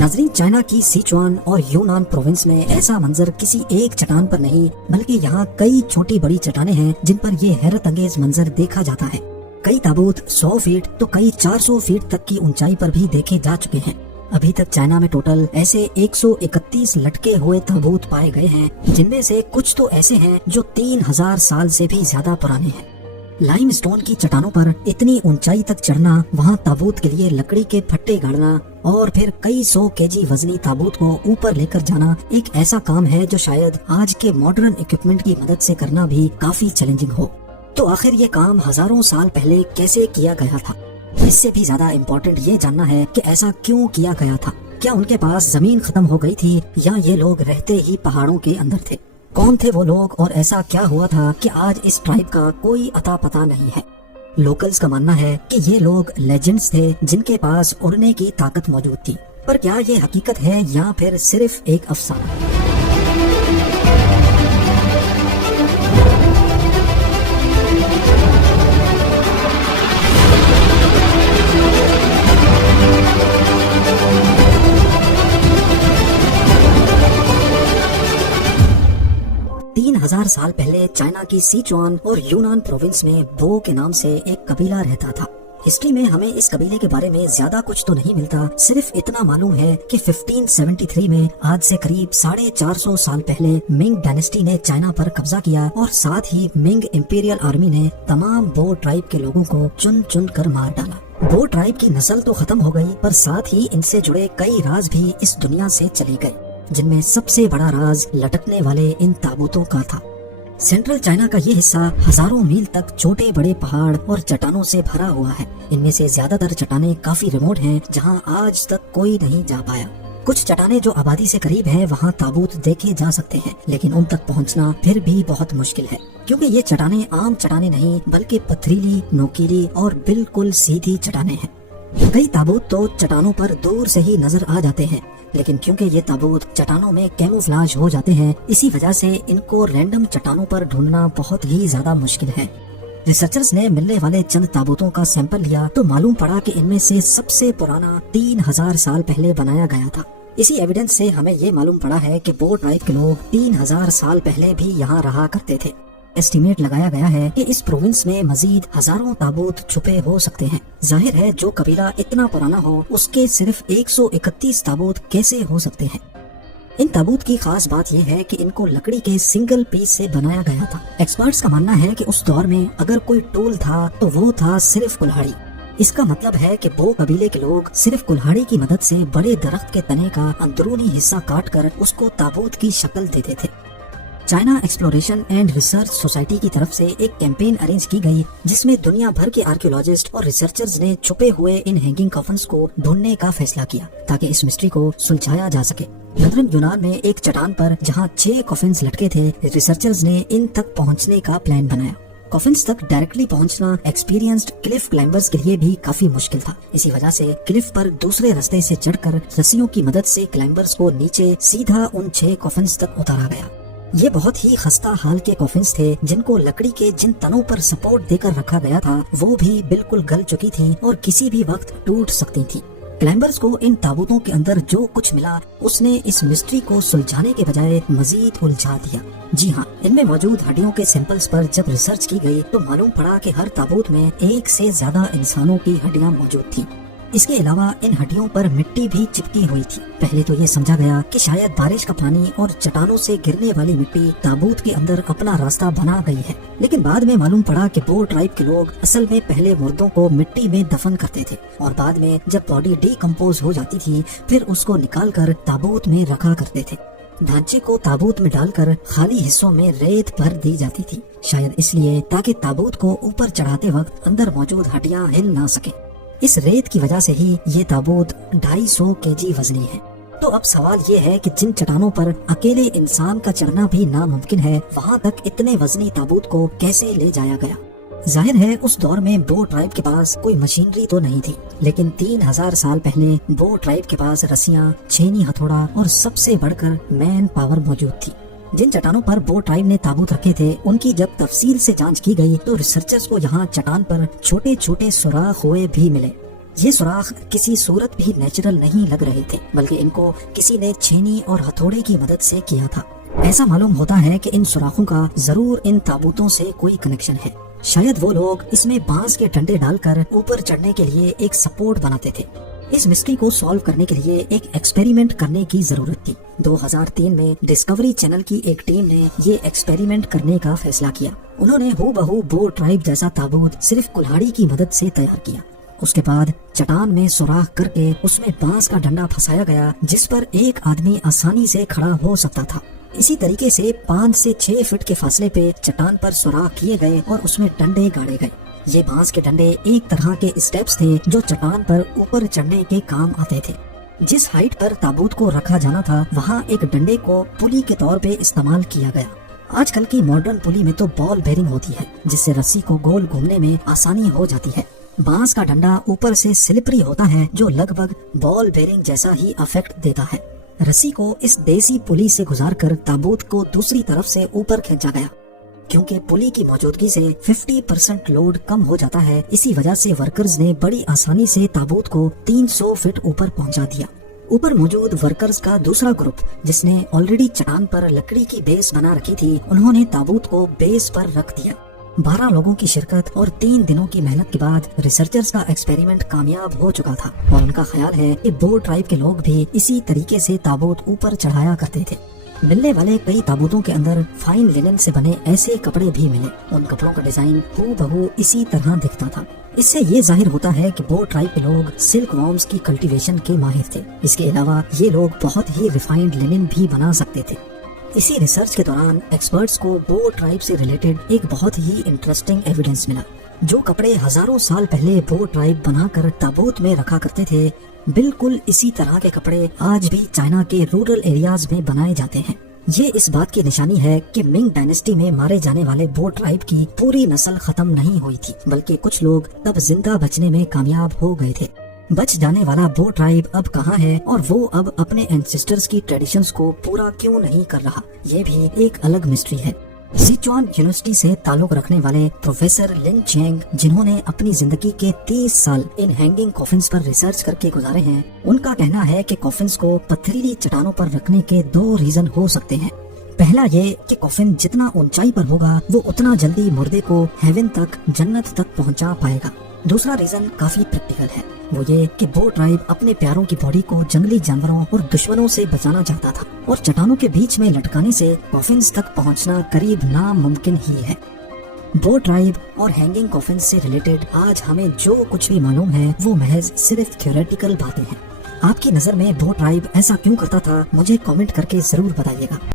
नाजरीन, चाइना की सिचुआन और यूनान प्रोविंस में ऐसा मंजर किसी एक चट्टान पर नहीं बल्कि यहाँ कई छोटी बड़ी चट्टानें हैं जिन पर ये हैरत अंगेज मंजर देखा जाता है। कई ताबूत 100 फीट तो कई 400 फीट तक की ऊंचाई पर भी देखे जा चुके हैं। अभी तक चाइना में टोटल ऐसे 131 लटके हुए ताबूत पाए गए हैं, जिनमें से कुछ तो ऐसे हैं जो 3000 साल से भी ज्यादा पुराने हैं। लाइम स्टोन की चट्टानों पर इतनी ऊंचाई तक चढ़ना, वहाँ ताबूत के लिए लकड़ी के फट्टे गाड़ना और फिर कई 100 केजी वजनी ताबूत को ऊपर लेकर जाना एक ऐसा काम है जो शायद आज के मॉडर्न इक्विपमेंट की मदद से करना भी काफी चैलेंजिंग हो। तो आखिर ये काम हजारों साल पहले कैसे किया गया था? इससे भी ज्यादा इम्पोर्टेंट ये जानना है कि ऐसा क्यों किया गया था। क्या उनके पास जमीन खत्म हो गई थी या ये लोग रहते ही पहाड़ों के अंदर थे? कौन थे वो लोग और ऐसा क्या हुआ था कि आज इस ट्राइब का कोई अता पता नहीं है। लोकल्स का मानना है कि ये लोग लेजेंड्स थे जिनके पास उड़ने की ताकत मौजूद थी, पर क्या ये हकीकत है या फिर सिर्फ एक अफसाना? 3000 साल पहले चाइना की सिचुआन और यूनान प्रोविंस में बो के नाम से एक कबीला रहता था। हिस्ट्री में हमें इस कबीले के बारे में ज्यादा कुछ तो नहीं मिलता, सिर्फ इतना मालूम है कि 1573 में आज से करीब 450 साल पहले मिंग डायनेस्टी ने चाइना पर कब्जा किया और साथ ही मिंग इंपीरियल आर्मी ने तमाम बो ट्राइब के लोगों को चुन चुन कर मार डाला। बो ट्राइब की नस्ल तो खत्म हो गई, पर साथ ही इनसे जुड़े कई राज भी इस दुनिया से चले गए, जिनमें सबसे बड़ा राज लटकने वाले इन ताबूतों का था। सेंट्रल चाइना का ये हिस्सा हजारों मील तक छोटे बड़े पहाड़ और चट्टानों से भरा हुआ है। इनमें से ज्यादातर चट्टानें काफी रिमोट हैं, जहां आज तक कोई नहीं जा पाया। कुछ चट्टानें जो आबादी से करीब हैं, वहां ताबूत देखे जा सकते हैं, लेकिन उन तक पहुंचना फिर भी बहुत मुश्किल है, क्योंकि ये चट्टानें आम चट्टानें नहीं बल्कि पथरीली, नोकीली और बिल्कुल सीधी चट्टानें हैं। कई ताबूत तो चट्टानों पर दूर से ही नजर आ जाते हैं, लेकिन क्योंकि ये ताबूत चट्टानों में कैमोफ्लाज हो जाते हैं, इसी वजह से इनको रैंडम चट्टानों पर ढूंढना बहुत ही ज्यादा मुश्किल है। रिसर्चर्स ने मिलने वाले चंद ताबूतों का सैंपल लिया तो मालूम पड़ा कि इनमें से सबसे पुराना 3000 साल पहले बनाया गया था। इसी एविडेंस से हमें ये मालूम पड़ा है कि बो ट्राइब के लोग 3000 साल पहले भी यहाँ रहा करते थे। एस्टीमेट लगाया गया है कि इस प्रोविंस में मजीद हजारों ताबूत छुपे हो सकते हैं। जाहिर है जो कबीला इतना पुराना हो उसके सिर्फ 131 ताबूत कैसे हो सकते हैं। इन ताबूत की खास बात यह है कि इनको लकड़ी के सिंगल पीस से बनाया गया था। एक्सपर्ट्स का मानना है कि उस दौर में अगर कोई टूल था तो वो था सिर्फ कुल्हाड़ी। इसका मतलब है कि बो कबीले के लोग सिर्फ कुल्हाड़ी की मदद से बड़े दरख्त के तने का अंदरूनी हिस्सा काट कर उसको ताबूत की शक्ल देते थे। China exploration and research society की तरफ से एक कैंपेन अरेंज की गई, जिसमें दुनिया भर के आर्कियोलॉजिस्ट और रिसर्चर्स ने छुपे हुए इन हैंगिंग कॉफन्स को ढूंढने का फैसला किया ताकि इस मिस्ट्री को सुलझाया जा सके। नदरन यूनान में एक चट्टान पर जहां 6 कॉफिन्स लटके थे, रिसर्चर्स ने इन तक पहुंचने का प्लान बनाया। कॉफिन्स तक डायरेक्टली पहुंचना एक्सपीरियंस्ड क्लिफ क्लाइंबर्स के लिए भी काफी मुश्किल था। इसी वजह से क्लिफ पर दूसरे रास्ते से चढ़कर रस्सियों की मदद से क्लाइंबर्स को नीचे सीधा उन 6 कॉफिन्स तक उतारा गया। ये बहुत ही खस्ता हाल के कॉफिन्स थे, जिनको लकड़ी के जिन तनों पर सपोर्ट देकर रखा गया था वो भी बिल्कुल गल चुकी थी और किसी भी वक्त टूट सकती थी। क्लाइंबर्स को इन ताबूतों के अंदर जो कुछ मिला उसने इस मिस्ट्री को सुलझाने के बजाय मजीद उलझा दिया। जी हाँ, इनमें मौजूद हड्डियों के सैंपल्स पर जब रिसर्च की गई तो मालूम पड़ा कि हर ताबूत में 1 से ज्यादा इंसानों की हड्डियां मौजूद थी। इसके अलावा इन हड्डियों पर मिट्टी भी चिपकी हुई थी। पहले तो ये समझा गया कि शायद बारिश का पानी और चट्टानों से गिरने वाली मिट्टी ताबूत के अंदर अपना रास्ता बना गई है, लेकिन बाद में मालूम पड़ा कि बो ट्राइब के लोग असल में पहले मुर्दों को मिट्टी में दफन करते थे और बाद में जब बॉडी डिकम्पोज हो जाती थी फिर उसको निकाल कर ताबूत में रखा करते थे। ढांचे को ताबूत में डालकर खाली हिस्सों में रेत भर दी जाती थी, शायद इसलिए ताकि ताबूत को ऊपर चढ़ाते वक्त अंदर मौजूद हड्डियां हिल ना सके। इस रेत की वजह से ही ये ताबूत 250 केजी वजनी है। तो अब सवाल ये है कि जिन चट्टानों पर अकेले इंसान का चढ़ना भी नामुमकिन है, वहाँ तक इतने वजनी ताबूत को कैसे ले जाया गया? जाहिर है उस दौर में बो ट्राइब के पास कोई मशीनरी तो नहीं थी, लेकिन 3000 साल पहले बो ट्राइब के पास रस्सियाँ, छेनी हथौड़ा और सबसे बढ़कर मैन पावर मौजूद थी। जिन चट्टानों पर बो ट्राइब ने ताबूत रखे थे उनकी जब तफसील से जांच की गई तो रिसर्चर्स को यहाँ चट्टान पर छोटे छोटे सुराख हुए भी मिले। یہ سوراخ کسی صورت بھی نیچرل نہیں لگ رہے تھے، بلکہ ان کو کسی نے چھینی اور ہتھوڑے کی مدد سے کیا تھا۔ ایسا معلوم ہوتا ہے کہ ان سوراخوں کا ضرور ان تابوتوں سے کوئی کنیکشن ہے۔ شاید وہ لوگ اس میں بانس کے ڈنڈے ڈال کر اوپر چڑھنے کے لیے ایک سپورٹ بناتے تھے۔ اس مسٹری کو سالو کرنے کے لیے ایک ایکسپیریمنٹ کرنے کی ضرورت تھی۔ 2003 میں ڈسکوری چینل کی ایک ٹیم نے یہ ایکسپیریمنٹ کرنے کا فیصلہ کیا۔ انہوں نے ہو بہو بو ٹرائب جیسا تابوت صرف کلہاڑی کی مدد سے تیار کیا۔ اس کے بعد چٹان میں سوراخ کر کے اس میں بانس کا ڈنڈا پھنسایا گیا، جس پر ایک آدمی آسانی سے کھڑا ہو سکتا تھا۔ اسی طریقے سے 5 سے 6 فٹ کے فاصلے پہ چٹان پر سوراخ کیے گئے اور اس میں ڈنڈے گاڑے گئے۔ یہ بانس کے ڈنڈے ایک طرح کے اسٹیپس تھے جو چٹان پر اوپر چڑھنے کے کام آتے تھے۔ جس ہائٹ پر تابوت کو رکھا جانا تھا وہاں ایک ڈنڈے کو پلی کے طور پہ استعمال کیا گیا۔ آج کل کی ماڈرن پلی میں تو بال بیرنگ ہوتی ہے، جس سے رسی کو گول گھومنے میں آسانی ہو جاتی ہے۔ بانس کا ڈنڈا اوپر سے سلپری ہوتا ہے جو لگ بھگ بال بیرنگ جیسا ہی افیکٹ دیتا ہے۔ رسی کو اس دیسی پلی سے گزار کر تابوت کو دوسری طرف سے اوپر کھینچا گیا۔ کیونکہ پلی کی موجودگی سے 50% لوڈ کم ہو جاتا ہے، اسی وجہ سے ورکرز نے بڑی آسانی سے تابوت کو 300 فٹ اوپر پہنچا دیا۔ اوپر موجود ورکرز کا دوسرا گروپ، جس نے آلریڈی چٹان پر لکڑی کی بیس بنا رکھی تھی، انہوں نے تابوت کو بیس پر رکھ دیا۔ 12 لوگوں کی شرکت اور 3 دنوں کی محنت کے بعد ریسرچرز کا ایکسپیریمنٹ کامیاب ہو چکا تھا، اور ان کا خیال ہے کہ بو ٹرائب کے لوگ بھی اسی طریقے سے تابوت اوپر چڑھایا کرتے تھے۔ ملنے والے کئی تابوتوں کے اندر فائن لینن سے بنے ایسے کپڑے بھی ملے۔ ان کپڑوں کا ڈیزائن ہو بہو اسی طرح دکھتا تھا۔ اس سے یہ ظاہر ہوتا ہے کہ بو ٹرائب کے لوگ سلک وارمز کی کلٹیویشن کے ماہر تھے۔ اس کے علاوہ یہ لوگ بہت ہی ریفائنڈ لینن بھی بنا سکتے تھے۔ اسی ریسرچ کے دوران ایکسپرٹس کو بو ٹرائب سے ریلیٹڈ ایک بہت ہی انٹرسٹنگ ایویڈنس ملا۔ جو کپڑے ہزاروں سال پہلے بو ٹرائب بنا کر تابوت میں رکھا کرتے تھے، بالکل اسی طرح کے کپڑے آج بھی چائنا کے رورل ایریاز میں بنائے جاتے ہیں۔ یہ اس بات کی نشانی ہے کہ منگ ڈائنیسٹی میں مارے جانے والے بو ٹرائب کی پوری نسل ختم نہیں ہوئی تھی، بلکہ کچھ لوگ تب زندہ بچنے میں کامیاب ہو گئے تھے۔ بچ جانے والا بو ٹرائب اب کہاں ہے اور وہ اب اپنے اینسیسٹرز کی ٹریڈیشنز کو پورا کیوں نہیں کر رہا، یہ بھی ایک الگ مسٹری ہے۔ سیچوان یونیورسٹی سے تعلق رکھنے والے پروفیسر لن چینگ، جنہوں نے اپنی زندگی کے 30 سال ان ہینگنگ کافنز پر ریسرچ کر کے گزارے ہیں، ان کا کہنا ہے کہ کافنز کو پتھریلی چٹانوں پر رکھنے کے 2 ریزن ہو سکتے ہیں۔ پہلا یہ کہ کافن جتنا اونچائی پر ہوگا وہ اتنا جلدی مردے کو ہیون تک، جنت تک پہنچا پائے گا۔ دوسرا ریزن کافی پریکٹیکل ہے، وہ یہ کہ بو ٹرائب اپنے پیاروں کی باڈی کو جنگلی جانوروں اور دشمنوں سے بچانا چاہتا تھا، اور چٹانوں کے بیچ میں لٹکانے سے کافنز تک پہنچنا قریب ناممکن ہی ہے۔ بو ٹرائب اور ہینگنگ کافنز سے ریلیٹڈ آج ہمیں جو کچھ بھی معلوم ہے وہ محض صرف تھیوریٹیکل باتیں ہیں۔ آپ کی نظر میں بو ٹرائب ایسا کیوں کرتا تھا، مجھے کامنٹ کر کے ضرور بتائیے گا۔